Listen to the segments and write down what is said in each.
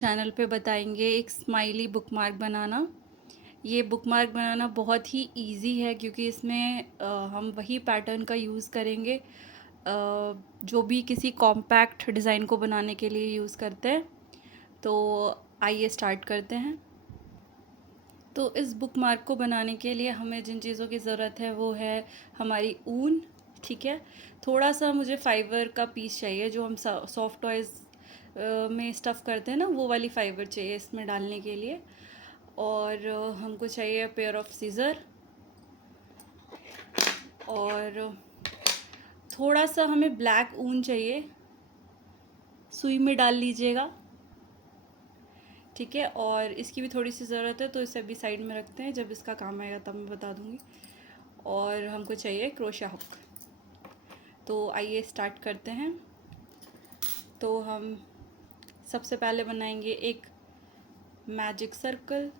Channel पे बताएंगे एक स्माइली बुकमार्क बनाना। ये बुकमार्क बनाना बहुत ही इजी है क्योंकि इसमें हम वही पैटर्न का यूज़ करेंगे जो भी किसी कॉम्पैक्ट डिज़ाइन को बनाने के लिए यूज़ करते हैं। तो आइए स्टार्ट करते हैं। तो इस बुकमार्क को बनाने के लिए हमें जिन चीज़ों की ज़रूरत है वो है हमारी ऊन, ठीक है। थोड़ा सा मुझे फाइबर का पीस चाहिए, जो हम सॉफ्ट टॉयज़ में स्टफ़ करते हैं ना, वो वाली फाइबर चाहिए इसमें डालने के लिए। और हमको चाहिए पेयर ऑफ सीज़र, और थोड़ा सा हमें ब्लैक ऊन चाहिए, सुई में डाल लीजिएगा, ठीक है। और इसकी भी थोड़ी सी ज़रूरत है तो इसे अभी साइड में रखते हैं, जब इसका काम आएगा तब मैं बता दूँगी। और हमको चाहिए क्रोशा हुक। तो आइए स्टार्ट करते हैं। तो हम सबसे पहले बनाएंगे एक मैजिक सर्कल।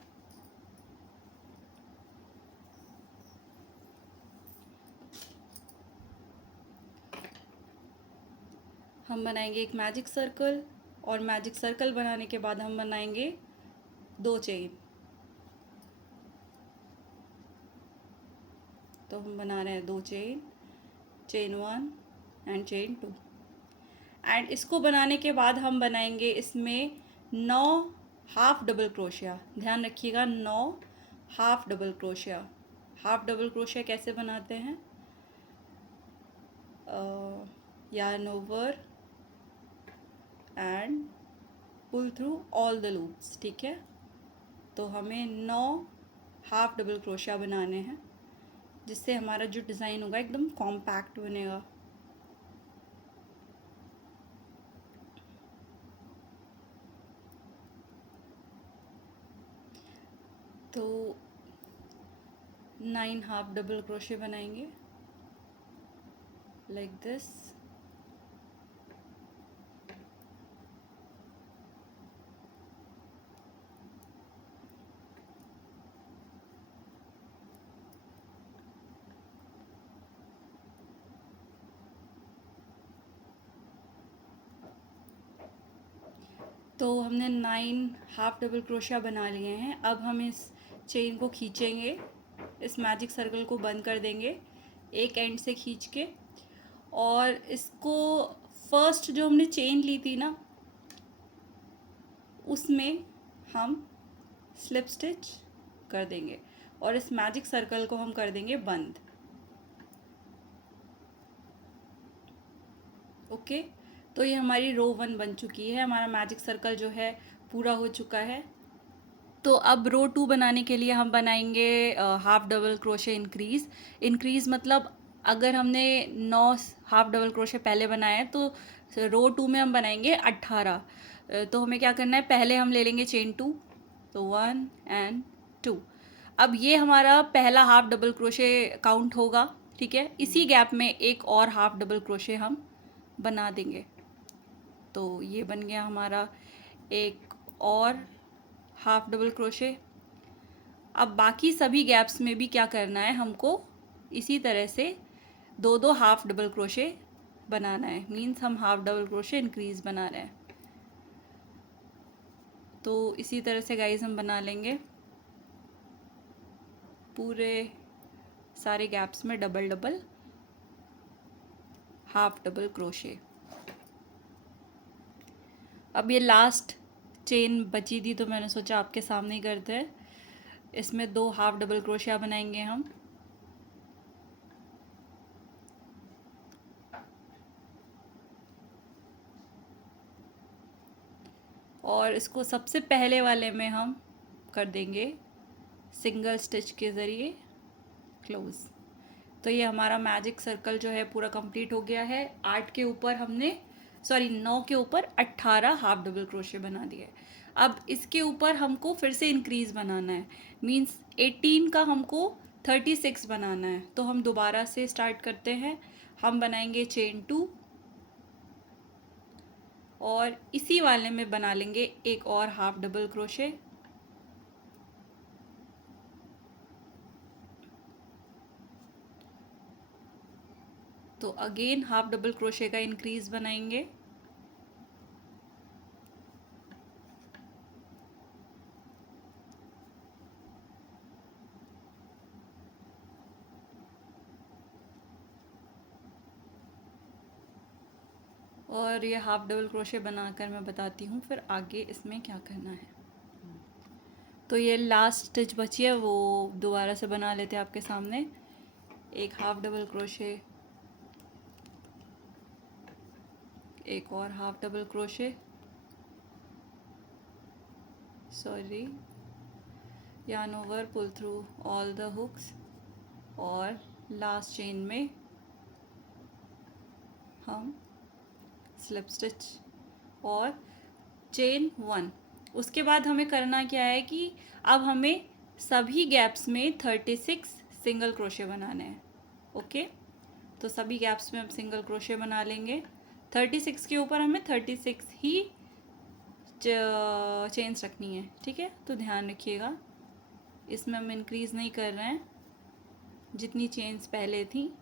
हम बनाएंगे एक मैजिक सर्कल, और मैजिक सर्कल बनाने के बाद हम बनाएंगे 2 चेन। तो हम बना रहे हैं 2 chain, chain 1 and chain 2। And इसको बनाने के बाद हम बनाएंगे इसमें 9 हाफ डबल क्रोशिया। ध्यान रखिएगा, 9 half double crochet. Half double crochet कैसे बनाते हैं? yarn over and pull through all the loops, ठीक है। तो हमें 9 हाफ डबल क्रोशिया बनाने हैं, जिससे हमारा जो डिज़ाइन होगा एकदम कॉम्पैक्ट बनेगा। तो 9 हाफ डबल क्रोशिया बनाएंगे लाइक दिस। तो हमने 9 हाफ डबल क्रोशिया बना लिए हैं। अब हम इस चेन को खींचेंगे, इस मैजिक सर्कल को बंद कर देंगे एक एंड से खींच के, और इसको फर्स्ट जो हमने चेन ली थी ना, उसमें हम स्लिप स्टिच कर देंगे और इस मैजिक सर्कल को हम कर देंगे बंद। ओके, तो ये हमारी रो 1 बन चुकी है। हमारा मैजिक सर्कल जो है पूरा हो चुका है। तो अब रो 2 बनाने के लिए हम बनाएंगे half double crochet increase. Increase मतलब अगर हमने 9 हाफ डबल क्रोशे पहले बनाए हैं तो रो 2 में हम बनाएंगे 18। तो हमें क्या करना है, पहले हम ले लेंगे चेन 2, तो 1 एंड 2। अब ये हमारा पहला हाफ डबल क्रोशे काउंट होगा, ठीक है। इसी गैप में एक और हाफ डबल क्रोशे हम बना देंगे। तो ये बन गया हमारा एक और हाफ डबल क्रोशे। अब बाकी सभी गैप्स में भी क्या करना है, हमको इसी तरह से 2-2 हाफ डबल क्रोशे बनाना है। मीन्स हम हाफ डबल क्रोशे इंक्रीज बना रहे हैं। तो इसी तरह से गाइस हम बना लेंगे पूरे सारे गैप्स में double double half double crochet. अब ये लास्ट चेन बची थी तो मैंने सोचा आपके सामने ही करते हैं। इसमें 2 हाफ डबल क्रोशिया बनाएंगे हम, और इसको सबसे पहले वाले में हम कर देंगे सिंगल स्टिच के ज़रिए क्लोज। तो ये हमारा मैजिक सर्कल जो है पूरा कंप्लीट हो गया है। 8 के ऊपर हमने 9 के ऊपर 18 हाफ डबल क्रोशे बना दिए। अब इसके ऊपर हमको फिर से इंक्रीज बनाना है। मीन्स 18 का हमको 36 बनाना है। तो हम दोबारा से स्टार्ट करते हैं। हम बनाएंगे चेन 2, और इसी वाले में बना लेंगे एक और हाफ डबल क्रोशे। तो अगेन हाफ डबल क्रोशे का इंक्रीज बनाएंगे, और ये हाफ डबल क्रोशे बनाकर मैं बताती हूँ फिर आगे इसमें क्या करना है। तो ये लास्ट स्टिच बची है वो दोबारा से बना लेते हैं आपके सामने। एक हाफ डबल क्रोशे, एक और half double crochet, sorry, yarn over, pull through all the hooks और लास्ट चेन में हम स्लिप स्टिच और चेन 1। उसके बाद हमें करना क्या है कि अब हमें सभी गैप्स में 36 सिंगल क्रोशे बनाने हैं। ओके, तो सभी गैप्स में हम सिंगल क्रोशे बना लेंगे। 36 के ऊपर हमें 36 ही चेन्स रखनी है, ठीक है। तो ध्यान रखिएगा, इसमें हम इंक्रीज़ नहीं कर रहे हैं, जितनी चेन्स पहले थी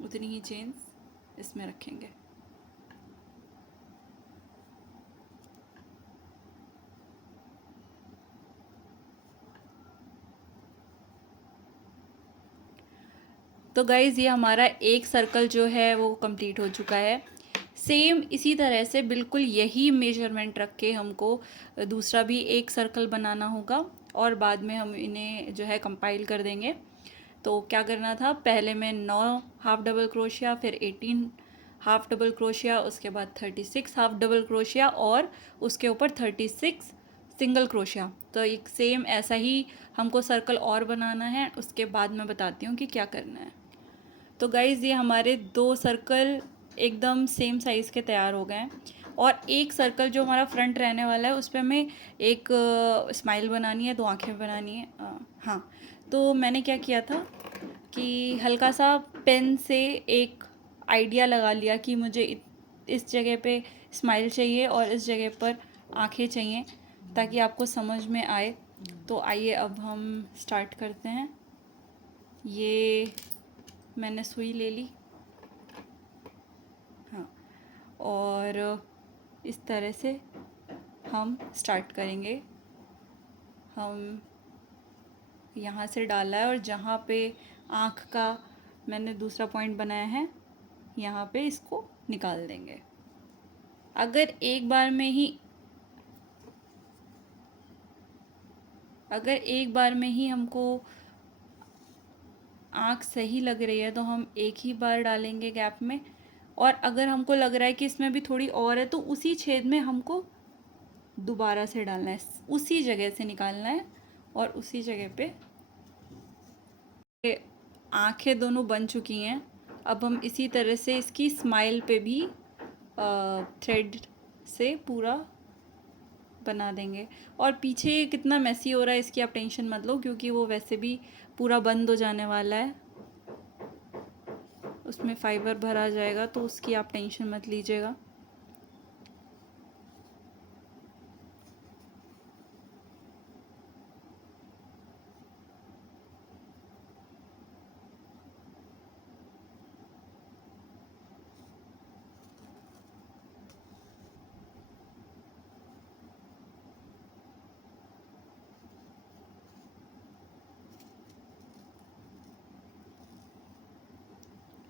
उतनी ही चेन्स इसमें रखेंगे। तो गाइज़ ये हमारा एक सर्कल जो है वो कंप्लीट हो चुका है। सेम इसी तरह से बिल्कुल यही मेजरमेंट रख के हमको दूसरा भी एक सर्कल बनाना होगा और बाद में हम इन्हें जो है कंपाइल कर देंगे। तो क्या करना था, पहले मैं 9 हाफ डबल क्रोशिया, फिर 18 हाफ डबल क्रोशिया, उसके बाद 36 हाफ डबल क्रोशिया और उसके ऊपर 36 सिंगल क्रोशिया। तो एक सेम ऐसा ही हमको सर्कल और बनाना है, उसके बाद मैं बताती हूँ कि क्या करना है। तो गाइज़ ये हमारे 2 सर्कल एकदम सेम साइज़ के तैयार हो गए हैं और एक सर्कल जो हमारा फ्रंट रहने वाला है उस पर हमें एक स्माइल बनानी है, 2 आँखें बनानी है। हाँ, तो मैंने क्या किया था कि हल्का सा पेन से एक आइडिया लगा लिया कि मुझे इस जगह पे स्माइल चाहिए और इस जगह पर आँखें चाहिए, ताकि आपको समझ में आए। तो आइए अब हम स्टार्ट करते हैं। ये मैंने सुई ले ली, हाँ, और इस तरह से हम स्टार्ट करेंगे। हम यहाँ से डाला है और जहाँ पे आँख का मैंने दूसरा पॉइंट बनाया है यहाँ पे इसको निकाल देंगे। अगर एक बार में ही हमको आँख सही लग रही है तो हम एक ही बार डालेंगे गैप में, और अगर हमको लग रहा है कि इसमें भी थोड़ी और है तो उसी छेद में हमको दोबारा से डालना है, उसी जगह से निकालना है और उसी जगह पे। आँखें दोनों बन चुकी हैं। अब हम इसी तरह से इसकी स्माइल पे भी थ्रेड से पूरा बना देंगे। और पीछे कितना मैसी हो रहा है इसकी आप टेंशन मत लो, क्योंकि वो वैसे भी पूरा बंद हो जाने वाला है, उसमें फाइबर भरा जाएगा, तो उसकी आप टेंशन मत लीजिएगा।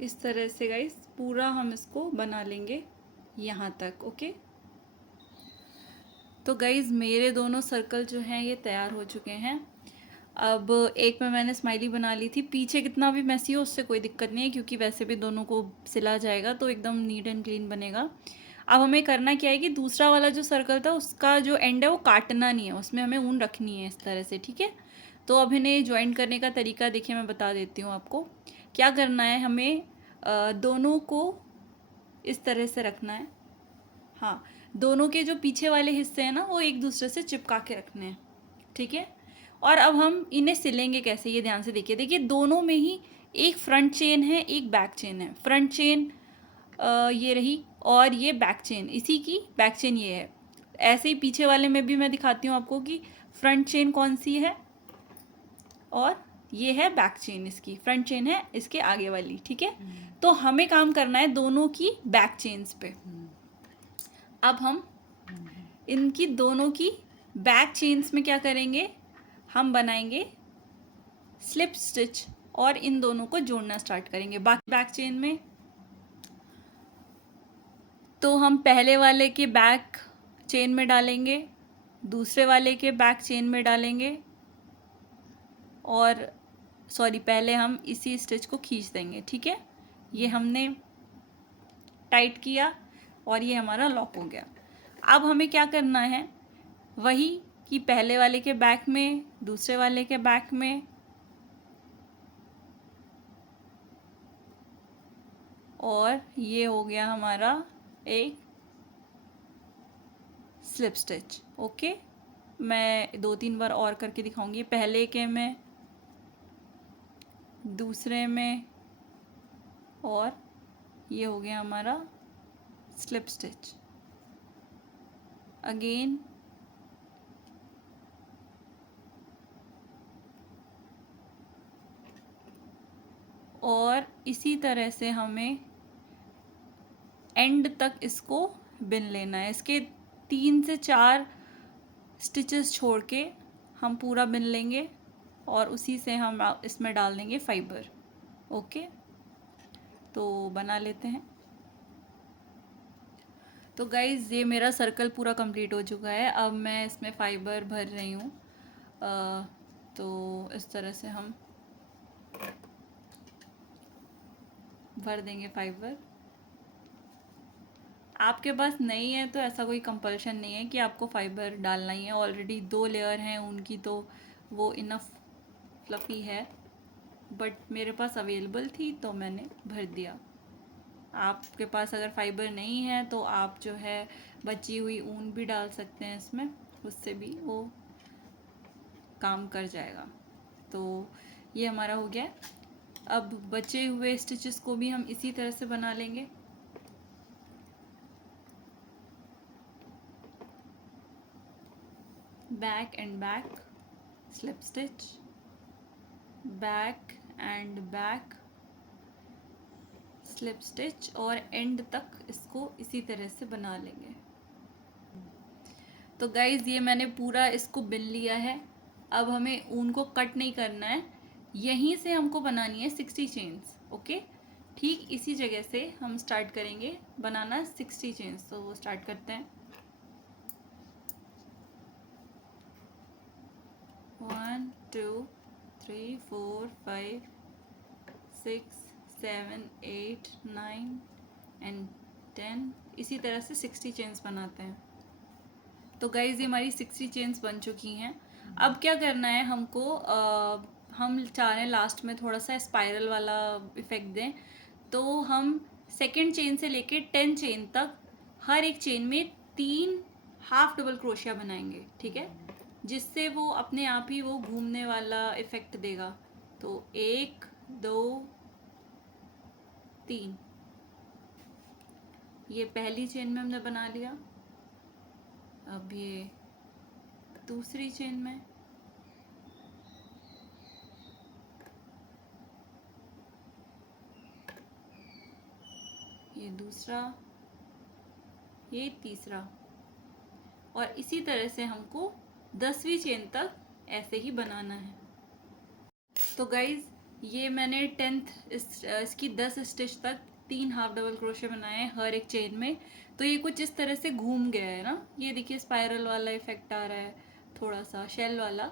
इस तरह से गाइस पूरा हम इसको बना लेंगे यहाँ तक। ओके, तो गाइस मेरे दोनों सर्कल जो हैं ये तैयार हो चुके हैं। अब एक में मैंने स्माइली बना ली थी, पीछे कितना भी मैसी हो उससे कोई दिक्कत नहीं है, क्योंकि वैसे भी दोनों को सिला जाएगा तो एकदम नीट एंड क्लीन बनेगा। अब हमें करना क्या है कि दूसरा वाला जो सर्कल था उसका जो एंड है वो काटना नहीं है, उसमें हमें ऊन रखनी है इस तरह से, ठीक है। तो अब इन्हें ज्वाइन करने का तरीका देखिए, मैं बता देती हूँ आपको क्या करना है। हमें दोनों को इस तरह से रखना है, हाँ, दोनों के जो पीछे वाले हिस्से हैं ना वो एक दूसरे से चिपका के रखने हैं, ठीक है। और अब हम इन्हें सिलेंगे कैसे, ये ध्यान से देखिए। देखिए दोनों में ही एक फ्रंट चेन है, एक बैक चेन है। फ्रंट चेन ये रही और ये बैक चेन, इसी की बैक चेन ये है। ऐसे ही पीछे वाले में भी मैं दिखाती हूँ आपको कि फ्रंट चेन कौन सी है और ये है बैक चेन, इसकी फ्रंट चेन है इसके आगे वाली, ठीक है। तो हमें काम करना है दोनों की बैक चेन्स पे। अब हम इनकी दोनों की बैक चेन्स में क्या करेंगे, हम बनाएंगे स्लिप स्टिच और इन दोनों को जोड़ना स्टार्ट करेंगे। बाकी बैक चेन में तो हम पहले वाले के बैक चेन में डालेंगे, दूसरे वाले के बैक चेन में डालेंगे, और सॉरी पहले हम इसी स्टिच को खींच देंगे, ठीक है। ये हमने टाइट किया और ये हमारा लॉक हो गया। अब हमें क्या करना है, वही कि पहले वाले के बैक में, दूसरे वाले के बैक में, और ये हो गया हमारा एक स्लिप स्टिच। ओके, मैं 2-3 बार और करके दिखाऊंगी। पहले के में, दूसरे में, और ये हो गया हमारा स्लिप स्टिच। अगेन और इसी तरह से हमें एंड तक इसको बिन लेना है। इसके 3 से 4 स्टिचेस छोड़ के हम पूरा बिन लेंगे और उसी से हम इसमें डाल देंगे फाइबर। ओके, तो बना लेते हैं। तो गाइज़ ये मेरा सर्कल पूरा कंप्लीट हो चुका है। अब मैं इसमें फ़ाइबर भर रही हूँ। तो इस तरह से हम भर देंगे फ़ाइबर। आपके पास नहीं है तो ऐसा कोई कंपल्शन नहीं है कि आपको फ़ाइबर डालना ही है। ऑलरेडी 2 लेयर हैं उनकी, तो वो इनफ फ्लफ़ी है, बट मेरे पास अवेलेबल थी तो मैंने भर दिया। आपके पास अगर फ़ाइबर नहीं है तो आप जो है बची हुई ऊन भी डाल सकते हैं इसमें, उससे भी वो काम कर जाएगा। तो ये हमारा हो गया। अब बचे हुए स्टिचेस को भी हम इसी तरह से बना लेंगे। Back and back slip stitch, back and back slip stitch, और एंड तक इसको इसी तरह से बना लेंगे। तो गाइज़ ये मैंने पूरा इसको बिन लिया है। अब हमें ऊन को कट नहीं करना है, यहीं से हमको बनानी है 60 चेन्स। ओके, ठीक इसी जगह से हम स्टार्ट करेंगे बनाना 60 चेन्स। तो वो स्टार्ट करते हैं। 1 2 3 4 5 6 7 8 9 एंड 10। इसी तरह से 60 चेन्स बनाते हैं। तो गाइज़ ये हमारी 60 चेन्स बन चुकी हैं। अब क्या करना है हमको, हम चाह रहे हैं लास्ट में थोड़ा सा स्पाइरल वाला इफ़ेक्ट दें, तो हम सेकेंड चेन से लेके 10 चेन तक हर एक चेन में 3 हाफ डबल क्रोशिया बनाएंगे, ठीक है, जिससे वो अपने आप ही वो घूमने वाला इफ़ेक्ट देगा। तो 1 2 3, ये पहली चेन में हमने बना लिया। अब ये दूसरी चेन में, ये दूसरा, ये तीसरा, और इसी तरह से हमको 10वीं चेन तक ऐसे ही बनाना है। तो गाइज ये मैंने 10th इसकी 10 स्टिच तक 3 हाफ डबल क्रोशे बनाए हैं हर एक चेन में। तो ये कुछ इस तरह से घूम गया है ना, ये देखिए स्पाइरल वाला इफेक्ट आ रहा है, थोड़ा सा शेल वाला।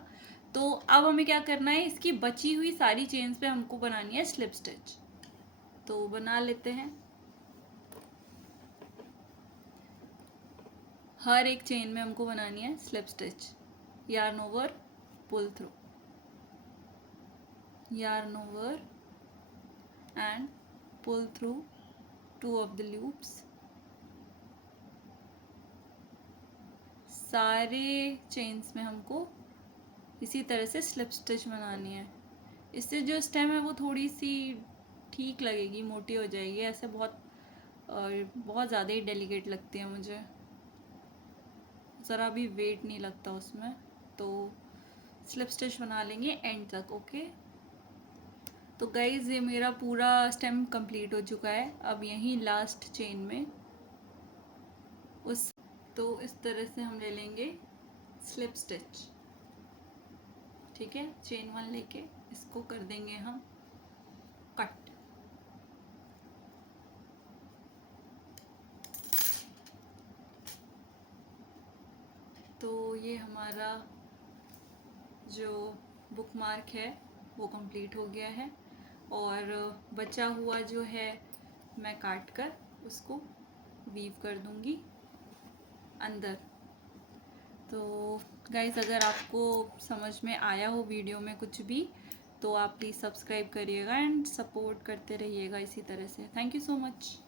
तो अब हमें क्या करना है, इसकी बची हुई सारी चेन्स पे हमको बनानी है स्लिप स्टिच। तो बना लेते हैं। हर एक चेन में हमको बनानी है slip stitch. yarn over, pull through, yarn over and pull through 2 of the loops। सारे चेन्स में हमको इसी तरह से स्लिप स्टिच बनानी है। इससे जो स्टेम है वो थोड़ी सी ठीक लगेगी, मोटी हो जाएगी। ऐसे बहुत ज़्यादा ही डेलिकेट लगती है मुझे, ज़रा भी वेट नहीं लगता उसमें। तो स्लिप स्टिच बना लेंगे एंड तक। ओके, तो गाइज ये मेरा पूरा स्टेम कंप्लीट हो चुका है। अब यहीं लास्ट चेन में तो इस तरह से हम ले लेंगे स्लिप स्टिच, ठीक है। चेन 1 लेके इसको कर देंगे हम कट। तो ये हमारा जो बुक मार्क है वो कंप्लीट हो गया है, और बचा हुआ जो है मैं काट कर उसको वीव कर दूंगी अंदर। तो गाइज़, अगर आपको समझ में आया हो वीडियो में कुछ भी, तो आप प्लीज़ सब्सक्राइब करिएगा एंड सपोर्ट करते रहिएगा इसी तरह से। Thank you so much.